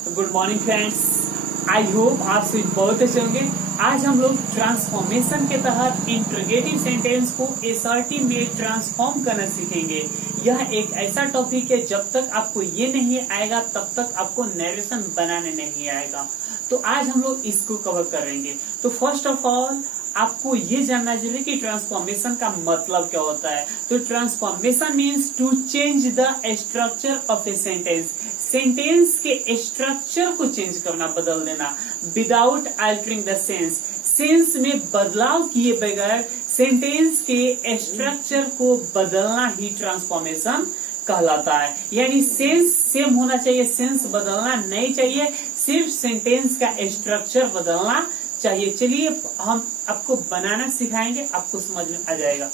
Good morning friends, I hope आप सभी बहुत अच्छे होंगे। आज हम लोग ट्रांसफॉर्मेशन के तहत इंट्रोगेटिव सेंटेंस को एसर्टिव में ट्रांसफॉर्म करना सीखेंगे। यह एक ऐसा टॉपिक है, जब तक आपको ये नहीं आएगा तब तक आपको नरेशन बनाने नहीं आएगा। तो आज हम लोग इसको कवर करेंगे। तो फर्स्ट ऑफ ऑल आपको ये जानना चाहिए कि ट्रांसफॉर्मेशन का मतलब क्या होता है। तो transformation means to change the structure of a sentence. Sentence के स्ट्रक्चर को चेंज करना, बदल देना, without altering the sense. Sense में बदलाव किए बगैर सेंटेंस के स्ट्रक्चर को बदलना ही ट्रांसफॉर्मेशन कहलाता है। यानी सेंस सेम होना चाहिए, सेंस बदलना नहीं चाहिए, सिर्फ सेंटेंस का स्ट्रक्चर बदलना चाहिए। चलिए हम आपको बनाना सिखाएंगे, आपको समझ में आ जाएगा।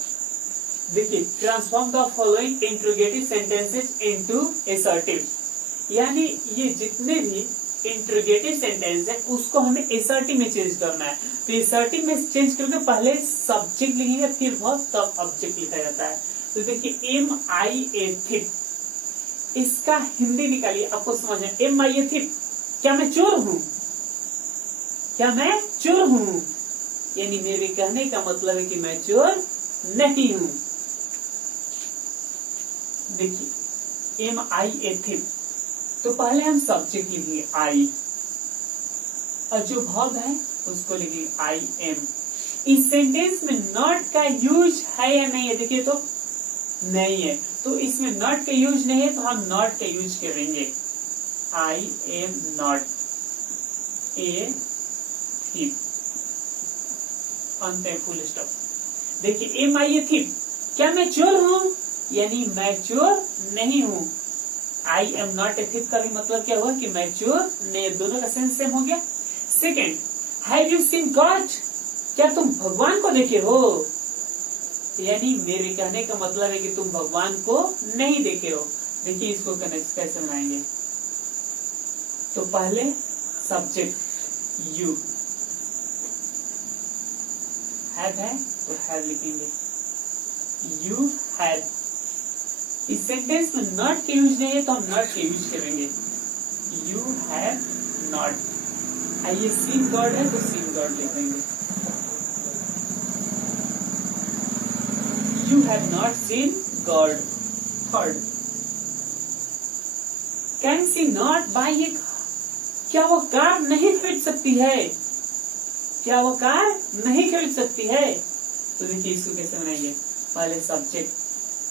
देखिए, transform the following interrogative sentences into assertive. यानी ये जितने भी इंट्रोगेटिव सेंटेंस है उसको हमें असर्टिव में चेंज करना है। तो असर्टिव में चेंज करके पहले सब्जेक्ट लिखेंगे, फिर वर्ब, तब ऑब्जेक्ट लिखा जाता है। तो देखिए, MIA थिप, इसका हिंदी निकालिए, आपको समझ में। MIA थिप, क्या मैं चोर हूं? क्या मैं चोर हूं? यानी मेरे कहने का मतलब है कि मैं चोर नहीं हूं। देखिए, MIA थिप, तो पहले हम सब्जेक्ट लिखेंगे आई, और जो वर्ब है उसको लिखेंगे IM। इस सेंटेंस में नॉट का यूज है या नहीं है? देखिए तो नहीं है, तो इसमें नॉट का यूज नहीं है, तो हम नॉट का यूज करेंगे। I am not a thief, अंत फुल स्टॉप। देखिए, MIA थिप, क्या मैं चोर हूं? यानी मैं चोर नहीं हूं। I am not a thief का भी मतलब क्या हुआ कि मैं चोर नहीं। दोनों का सेंस सेम हो गया। Second, have you seen God, क्या तुम भगवान को देखे हो? यानी मेरे कहने का मतलब है कि तुम भगवान को नहीं देखे हो। देखिए, इसको कैसे बनाएंगे। तो पहले सब्जेक्ट यू, हैव है तो हैव लिखेंगे, यू हैव। इस सेंटेंस में नॉट के यूज नहीं है, तो हम नॉट के यूज करेंगे। You have not. आइए, सीन गॉड है तो सीन गॉड लिखेंगे। You have not seen God. Third, can see not by A, क्या वो कार नहीं खरीद सकती है? क्या वो कार नहीं खरीद सकती है? तो देखिए, इसको कैसे बनाएंगे। पहले सब्जेक्ट,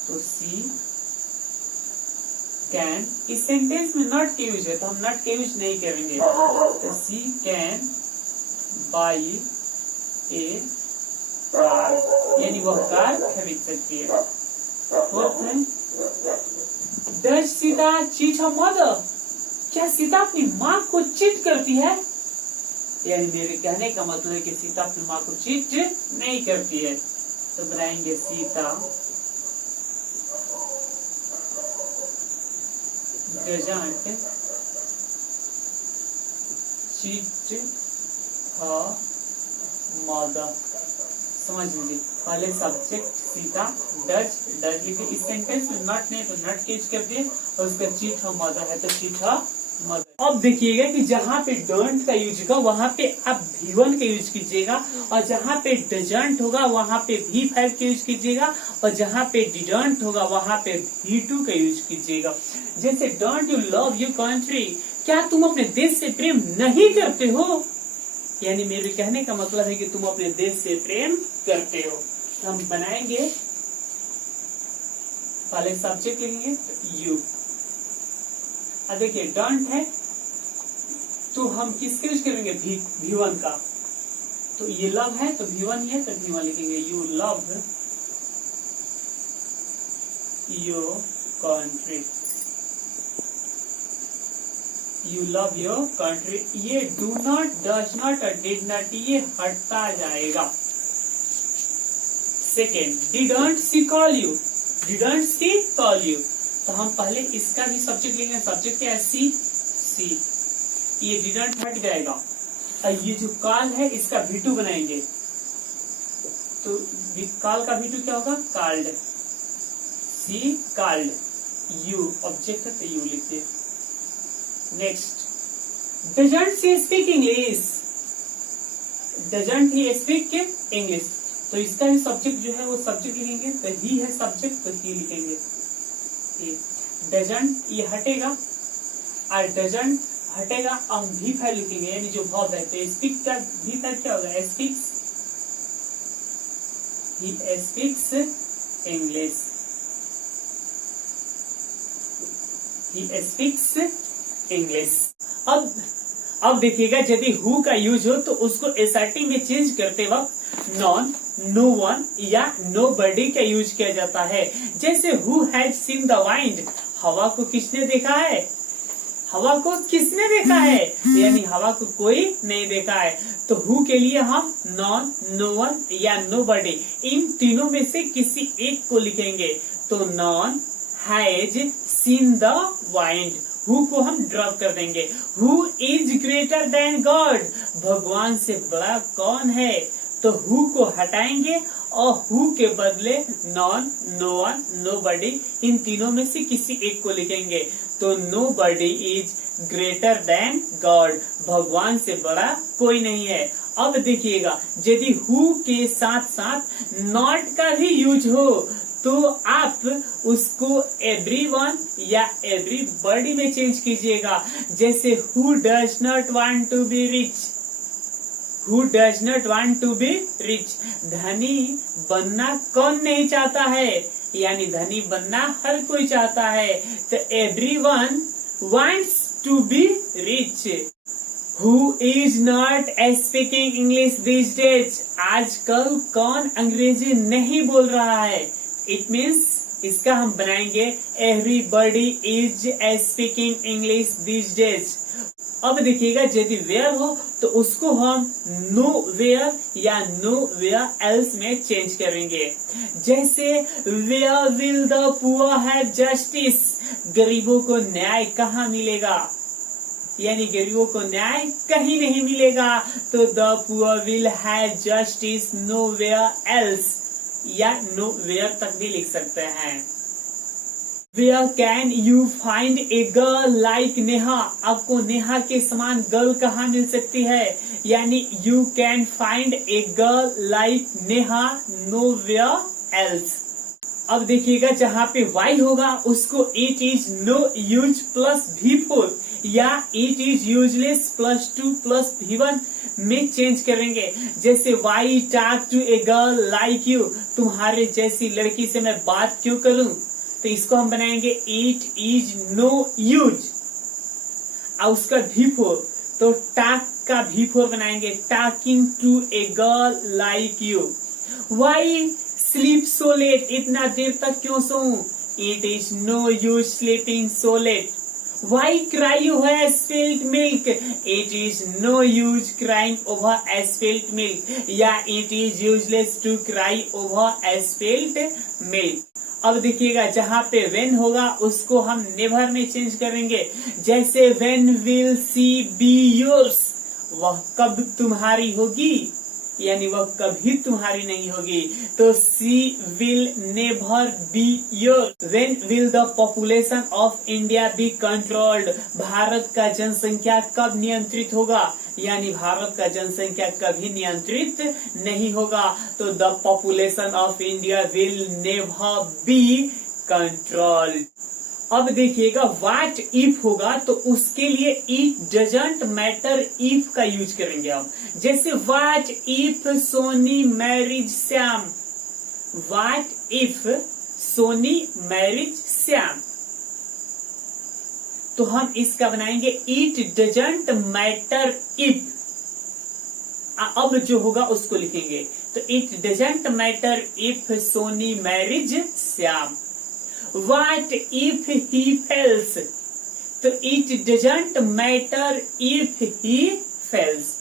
तो सी कैन। इस सेंटेंस में नॉट के यूज है, तो हम नॉट के यूज नहीं करेंगे। तो सी कैन बाई ए कार, यानी वह कार खरीद सकती है। फोर्थ है, does Sita cheat her mother, क्या सीता अपनी माँ को चीट करती है? यानी मेरे कहने का मतलब है कि सीता अपनी माँ को चीट नहीं करती है। तो बनाएंगे Sita doesn't cheat her mother। समझ लीजिए, पहले सब्जेक्ट सीता, डज लिखे। इस सेंटेंस में नॉट नहीं तो नॉट के यूज कर दिए, और उसका चीट हर मदर है तो चीट हर मदर। अब देखिएगा कि जहाँ पे डोंट का यूज होगा वहां पे आप V1 का यूज कीजिएगा, और जहाँ पे डजंट होगा वहां पे V5 का यूज कीजिएगा, और जहाँ पे डिडंट होगा वहां पे V2 का यूज कीजिएगा। जैसे, don't you love your country, क्या तुम अपने देश से प्रेम नहीं करते हो? यानी मेरे कहने का मतलब है कि तुम अपने देश से प्रेम करते हो। हम बनाएंगे, पहले सब्जेक्ट लेंगे यू। अब देखिए, डोंट है तो हम किसके यूज करेंगे? V1 का। तो ये लव है तो V1 है, तो V1 लिखेंगे। You love your country, you love your country. ये डू नॉट, डज नॉट और डिड नॉट, ये हटता जाएगा। Second, didn't see call you, didn't see call you, तो हम पहले इसका भी सब्जेक्ट लेंगे। सब्जेक्ट क्या है? सी। ये डिडंट हट जाएगा, और ये जो कॉल है इसका V2 बनाएंगे। तो कॉल का V2 क्या होगा? कॉल्ड। कॉल्ड, यू ऑब्जेक्ट है तो यू लिखिए। Next, doesn't see speak English, doesn't he speak English. तो इसका ही सब्जेक्ट जो है वो सब्जेक्ट लिखेंगे, तो ही है सब्जेक्ट, तो ही लिखेंगे। डजंट ये हटेगा और डजंट हटेगा, हम भी फाइल लिखेंगे, यानी जो वर्ब है। तो स्पीक का भी फाइल क्या होगा, speaks, he speaks English, he speaks English. अब देखिएगा, यदि हु का यूज हो तो उसको एसआरटी में चेंज करते वक्त नॉन, नो वन या नो बडी का यूज किया जाता है। जैसे who has seen the wind, हवा को किसने देखा है, हवा को किसने देखा है, यानी हवा को कोई नहीं देखा है। तो हु के लिए हम नॉन, नो वन या नो बडी, इन तीनों में से किसी एक को लिखेंगे। तो non has seen the wind, who co हम ड्रॉप कर देंगे। Who is greater than God, भगवान से बड़ा कौन है, तो हु को हटाएंगे और हु के बदले none, no one, nobody, इन तीनों में से किसी एक को लिखेंगे। तो nobody is greater than God, भगवान से बड़ा कोई नहीं है। अब देखिएगा, यदि हु के साथ साथ नॉट का भी यूज हो तो आप उसको एवरीवन या एवरीबॉडी में चेंज कीजिएगा। जैसे who does not want to be rich, who does not want to be rich, धनी बनना कौन नहीं चाहता है, यानी धनी बनना हर कोई चाहता है। तो everyone wants to be rich. Who is not speaking English this days, आजकल कौन अंग्रेजी नहीं बोल रहा है। इट मीन्स इसका हम बनाएंगे everybody is speaking English this days. अब देखिएगा, यदि वेयर हो तो उसको हम नो वेयर या नो वेयर एल्स में चेंज करेंगे। जैसे where will the poor have justice, गरीबों को न्याय कहाँ मिलेगा, यानी गरीबों को न्याय कहीं नहीं मिलेगा। तो the poor will have justice nowhere else, या नो वेयर तक भी लिख सकते हैं। Where can you find a girl like Neha, आपको नेहा के समान गर्ल कहाँ मिल सकती है, यानी you can find a girl like Neha nowhere else। अब देखिएगा, जहाँ पे y होगा उसको it is no use plus V4 या it is useless plus 2 plus V1 में चेंज करेंगे। जैसे why talk to a girl like you, तुम्हारे जैसी लड़की से मैं बात क्यों करूं, तो इसको हम बनाएंगे it is no use और उसका V4, तो talk का V4 बनाएंगे talking to a girl like you। why sleep so late, इतना देर तक क्यों सोऊं, it is no use sleeping so late। Why cry over spilled milk, it is no use crying over spilled milk, या it is useless to cry over spilled milk। अब देखिएगा, जहाँ पे when होगा उसको हम never में चेंज करेंगे। जैसे when will she be yours, वह कब तुम्हारी होगी, यानी वह कभी तुम्हारी नहीं होगी। तो she will never be yours। When will the population of India be controlled, Bharat का जनसंख्या कब नियंत्रित होगा, यानी भारत का जनसंख्या कभी नियंत्रित नहीं होगा। तो the population of India will never be controlled। अब देखिएगा, व्हाट इफ होगा तो उसके लिए इट डजंट मैटर इफ का यूज करेंगे हम। जैसे what if Soni marries Shyam, what if Soni marries Shyam, तो हम इसका बनाएंगे इट डजंट मैटर इफ। अब जो होगा उसको लिखेंगे, तो it doesn't matter if Soni marries Shyam. What if he fails, तो it doesn't matter if he fails।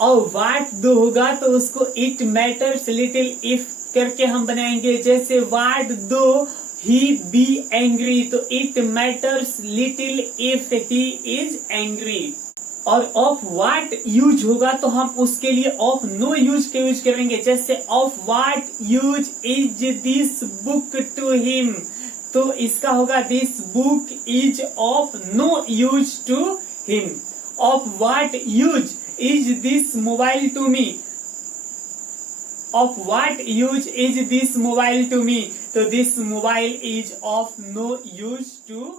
और what दो होगा तो उसको it matters little if करके हम बनाएंगे। जैसे what दो he be angry, तो it matters little if he is angry। और of what यूज होगा तो हम उसके लिए of no यूज के यूज करेंगे। जैसे of what use is this book to him, तो इसका होगा this book is of no use to him. Of what use is this mobile to me, of what use is this mobile to me, तो this mobile is of no use to